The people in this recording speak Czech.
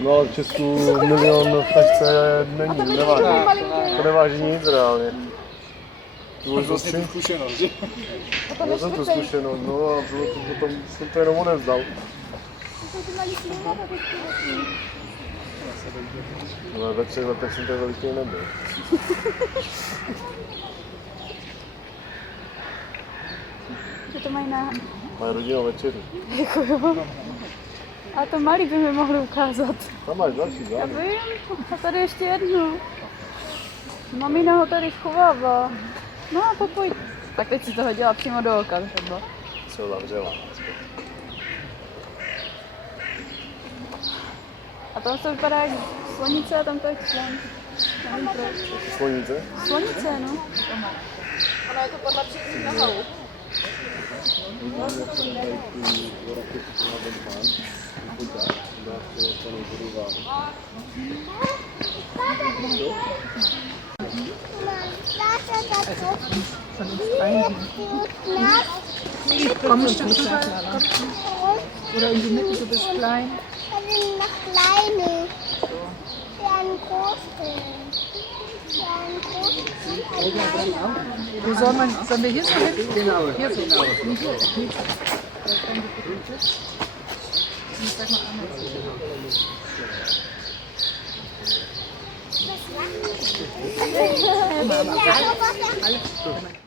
No, v Česku milion v tašce není, neváží. To neváží nic reálně. To vlastně tu zkušenost, že? Já jsem tu zkušenost, no a bylo to potom, jsem to jenom odevzdal. No, ve 3 letech jsem tak veliký nebyl. Co to mají na... Mají rodinnou večeři. Jako jo. A to malý by mi mohli ukázat. Tam máš další, Já zále. vím, a tady ještě jedno. Mamina ho tady schovává. No a pojď. Tak teď si to hodila přímo do oka třeba. Se ho zavřela. A tam to vypadá jak slonice a tam to je člen. Nevím proč. Slonice? Slonice, no. Ona je to podle předních nohou. Vidím, jak se tady ty rakety na ten pán. Vypadá, dá se to nejbudu Komm ein Stück rüber. Oder in die Mitte, du bist klein. Ich will noch kleine. Für einen großen. Wo sollen wir hier so hin? Genau. Hier so. Hier. Sag mal einmal. Was